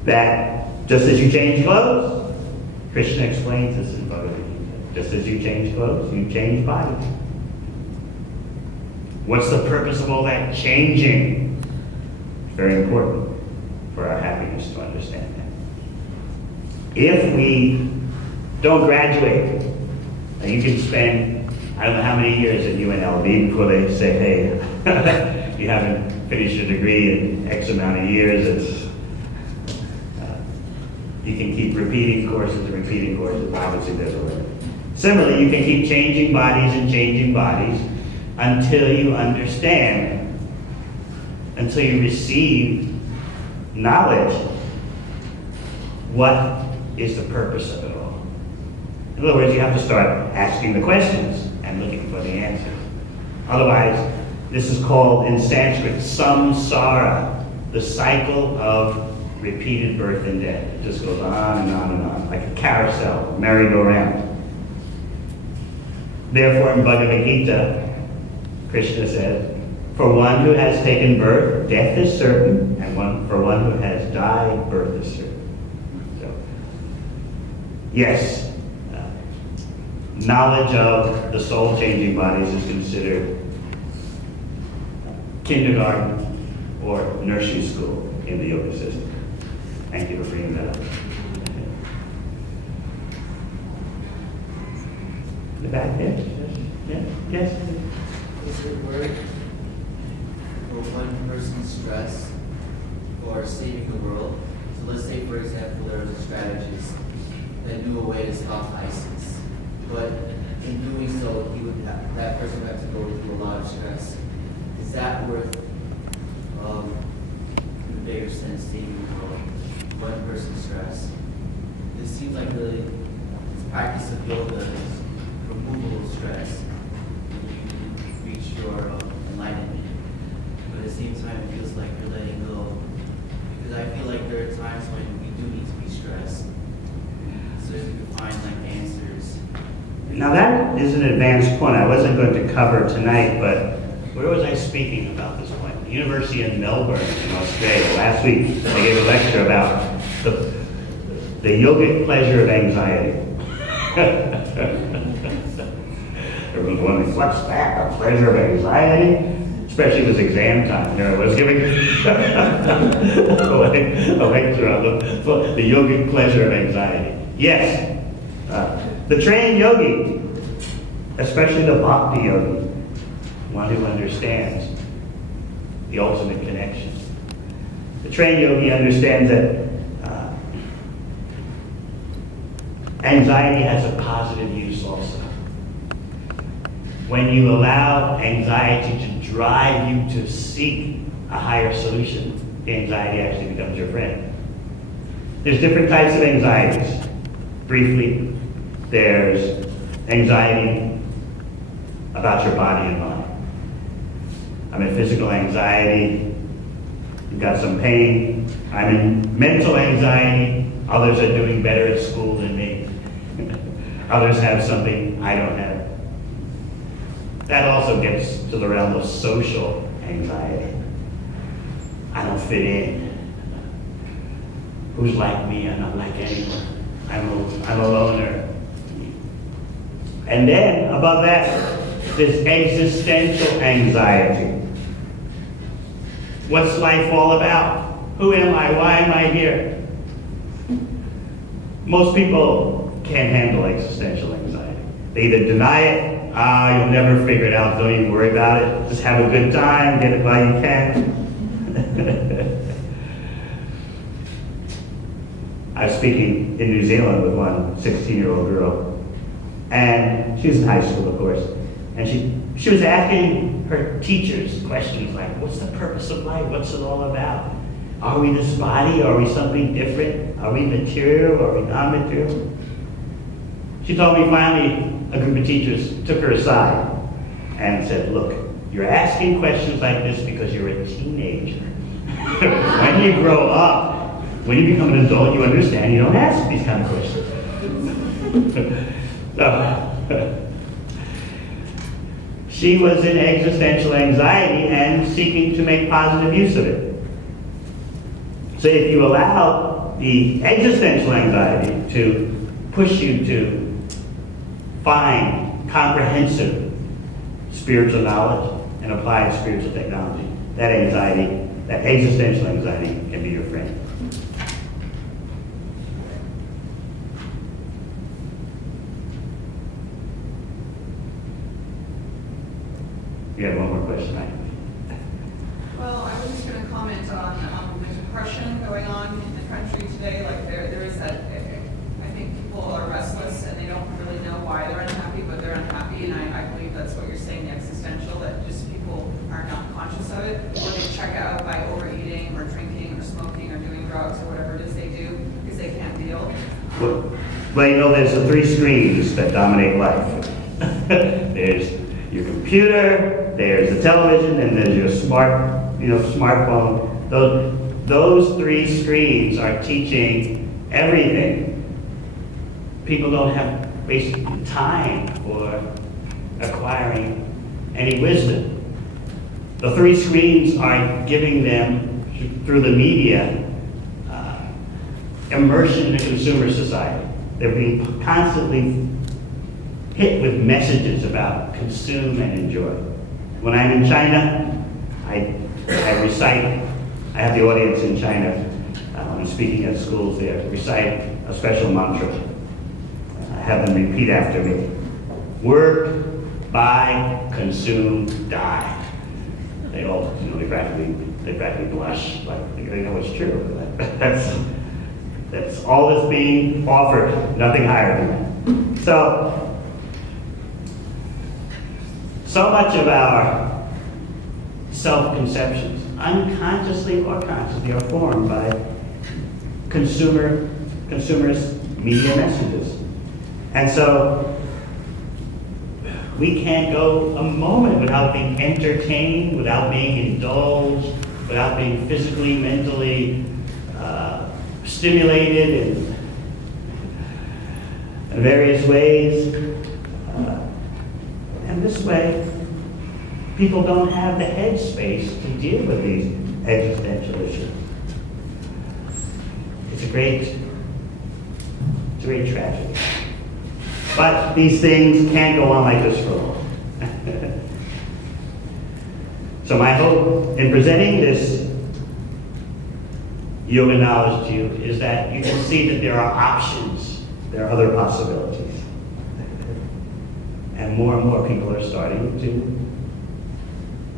That just as you change clothes, Krishna explains this in Bhagavad Gita. Just as you change clothes, you change bodies. What's the purpose of all that changing? It's very important for our happiness to understand that. If we don't graduate, you can spend, I don't know how many years at UNLV before they say, hey, you haven't finished your degree in X amount of years. You can keep repeating courses and repeating courses. Obviously, there's a limit. Similarly, you can keep changing bodies until you understand, until you receive knowledge. What is the purpose of it all? In other words, you have to start asking the questions and looking for the answers. Otherwise, this is called in Sanskrit samsara, the cycle of repeated birth and death. It just goes on and on and on, like a carousel, merry-go-round. Therefore, in Bhagavad Gita, Krishna says, for one who has taken birth, death is certain, and for one who has died, birth is certain. So, yes, knowledge of the soul-changing bodies is considered kindergarten or nursery school in the yoga system. Thank you for bringing that up. In the back there? Yes? Is it worth for one person's stress for saving the world? So let's say, for example, there was a strategist that knew a way to stop ISIS, but in doing so, that person would have to go through a lot of stress. Is that worth, in a bigger sense, saving the world? One person's stress. It seems like this practice of yoga is removal of stress. You reach your enlightenment, but at the same time, it feels like you're letting go. Because I feel like stress. So if you could find like answers. Now that is an advanced point I wasn't going to cover tonight, but where was I speaking about this point? The University in Melbourne in Australia. Last week I gave a lecture about the yogic pleasure of anxiety. Everyone's wondering, what's that? The pleasure of anxiety? Especially if it was exam time. There I was giving a lecture on the yogic pleasure of anxiety. Yes, the trained yogi, especially the bhakti yogi, one who understands the ultimate connection. The trained yogi understands that anxiety has a positive use also. When you allow anxiety to drive you to seek a higher solution, the anxiety actually becomes your friend. There's different types of anxieties. Briefly, there's anxiety about your body and mind. I'm in physical anxiety, you've got some pain. I'm in mental anxiety, others are doing better at school than me. Others have something I don't have. That also gets to the realm of social anxiety. I don't fit in. Who's like me? I'm not like anyone. I'm a loner. And then, above that, there's existential anxiety. What's life all about? Who am I? Why am I here? Most people can't handle existential anxiety. They either deny it, you'll never figure it out, don't even worry about it. Just have a good time, get it while you can. I was speaking in New Zealand with one 16-year-old girl, and she was in high school, of course, and she was asking her teachers questions like, what's the purpose of life? What's it all about? Are we this body? Are we something different? Are we material? Are we non-material? She told me finally a group of teachers took her aside and said, look, you're asking questions like this because you're a teenager. When you grow up, when you become an adult, you understand you don't ask these kind of questions. So, she was in existential anxiety and seeking to make positive use of it. So if you allow the existential anxiety to push you to find comprehensive spiritual knowledge and applied spiritual technology, that anxiety, that existential anxiety can be your friend. You have one more question, right? Well, I was just going to comment on the depression going on in the country today. Like there is that, I think people are restless and they don't really know why they're unhappy, but they're unhappy. And I believe that's what you're saying, the existential, that just people are not conscious of it. Or they check out by overeating or drinking or smoking or doing drugs or whatever it is they do because they can't deal. Well, you know, there's the three screens that dominate life. There's your computer, there's the television, and there's your smartphone. Those three screens are teaching everything. People don't have basically time for acquiring any wisdom. The three screens are giving them, through the media, immersion in a consumer society. They're being constantly hit with messages about consume and enjoy. When I'm in China, I recite, I have the audience in China, I'm speaking at schools there, recite a special mantra. I have them repeat after me. Work, buy, consume, die. They all, they practically blush, like they know it's true. That's all that's being offered, nothing higher than that. So much of our self-conceptions, unconsciously or consciously, are formed by consumerist media messages. And so we can't go a moment without being entertained, without being indulged, without being physically, mentally stimulated and in various ways. And this way, people don't have the headspace to deal with these existential issues. It's a great tragedy. But these things can't go on like this for long. So my hope in presenting this yoga knowledge to you is that you can see that there are options, there are other possibilities. And more people are starting to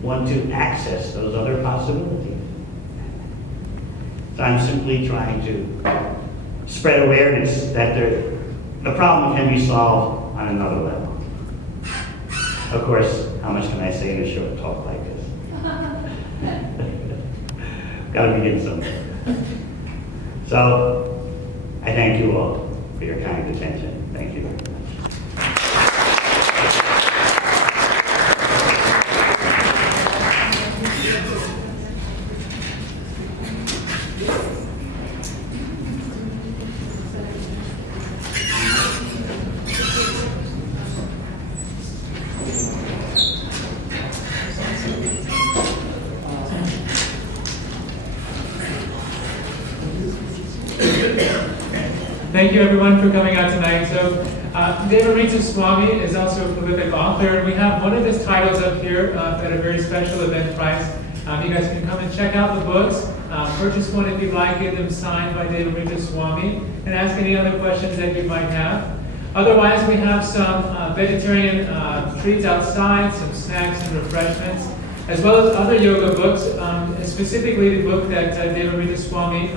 want to access those other possibilities. So I'm simply trying to spread awareness that the problem can be solved on another level. Of course, how much can I say in a short talk like this? Got to begin somewhere. So, I thank you all for your kind attention. Thank you very much. Thank you everyone for coming out tonight. So Devamrita Swami is also a prolific author, and we have one of his titles up here at a very special event price. You guys can come and check out the books, purchase one if you'd like, get them signed by Devamrita Swami, and ask any other questions that you might have. Otherwise, we have some vegetarian treats outside, some snacks and refreshments, as well as other yoga books, specifically the book that Devamrita Swami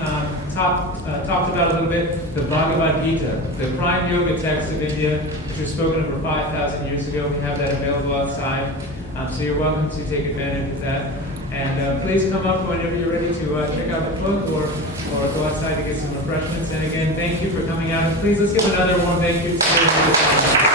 talked about a little bit, the Bhagavad Gita, the prime yoga text of India, which was spoken over 5,000 years ago. We have that available outside, so you're welcome to take advantage of that. And please come up whenever you're ready to check out the book or go outside to get some refreshments. And again, thank you for coming out. And please, let's give another warm thank you to Devamrita Swami.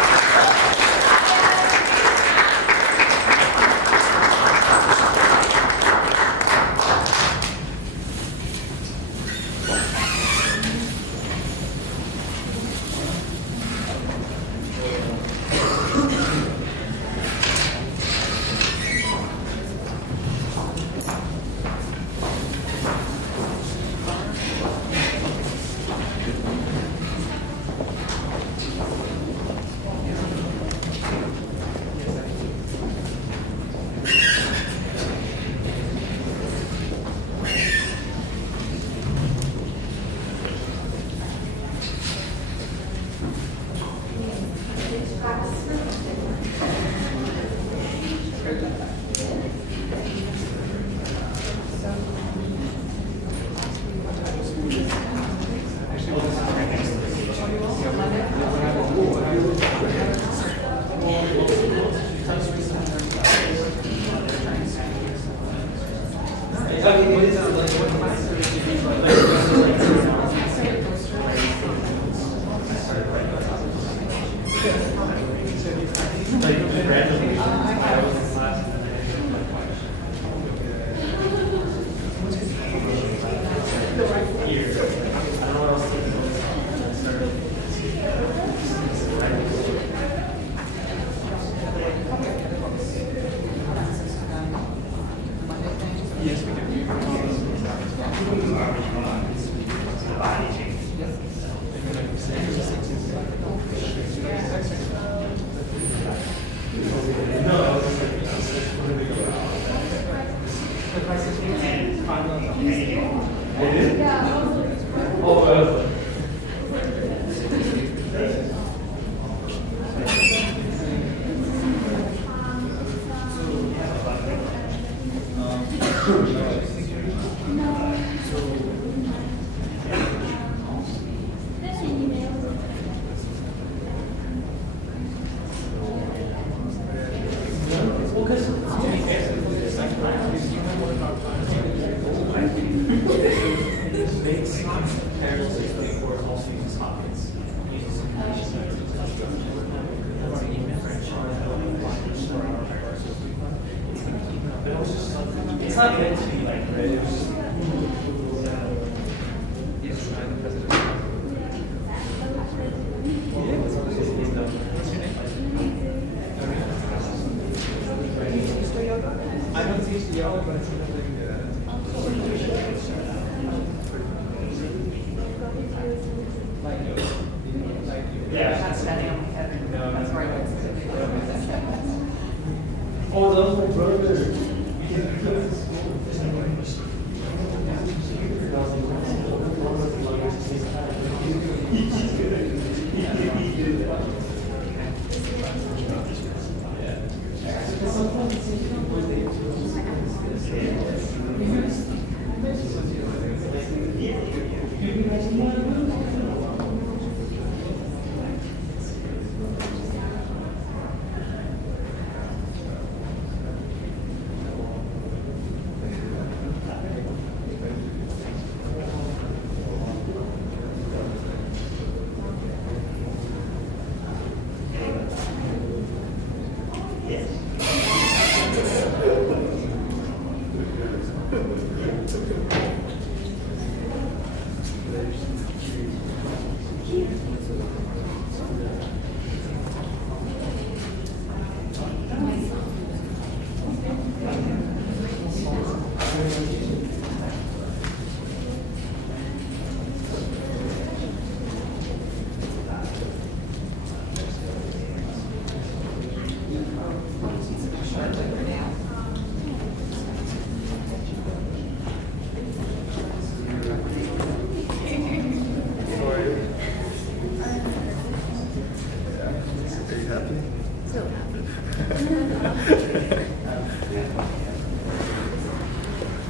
It's not meant to be like this. Yes, I'm the president. Not standing on my head. No, that's right. Oh, that was my brother.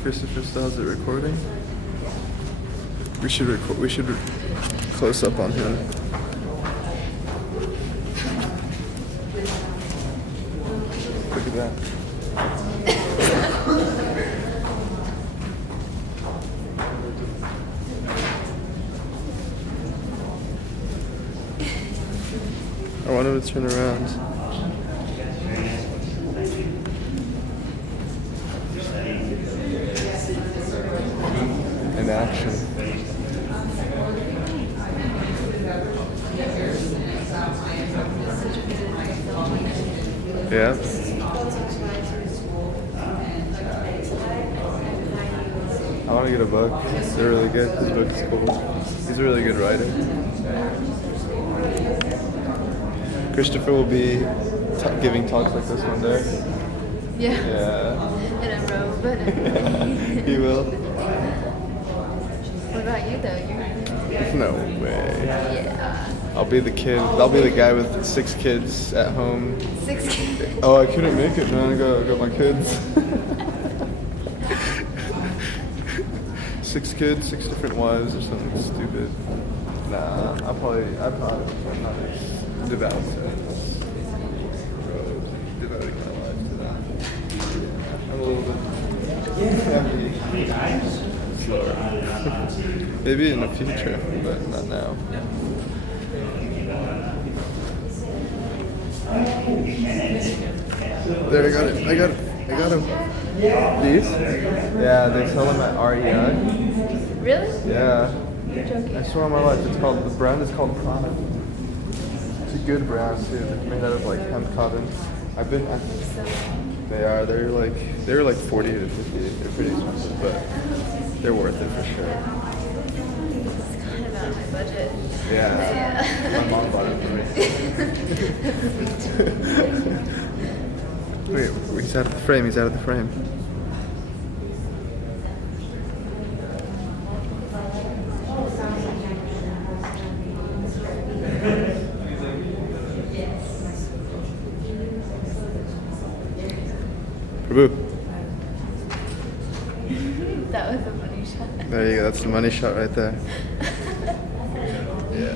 Christopher still has it recording. We should close up on him. Look at that. I want him to turn around. In action. Yeah. I want to get a book. They're really good. His book is cool. He's a really good writer. Christopher will be giving talks like this one day. Yeah. Yeah. In a robe. He will. What about you though? You're No way. yeah. I'll be the kid. I'll be the guy with 6 kids at home. 6 kids. Oh, I couldn't make it, man. I got my kids. 6 kids, 6 different wives, or something stupid. Nah, I'm not as devout devoted kind of life to that. I'm a little bit slower. Maybe in the future, but not now. There, I got him. These? Yeah, they sell them at REI. Really? Yeah. You're joking. I swear on my life, the brand is called Prana. It's a good brand too. They're made out of like hemp cotton. They're like 40 to 50. They're pretty expensive, but they're worth it for sure. It's kind of out of my budget. Yeah. My mom bought it for me. Wait, he's out of the frame. He's out of the frame. Prabhu. That was a money shot. There you go. That's the money shot right there. Yeah.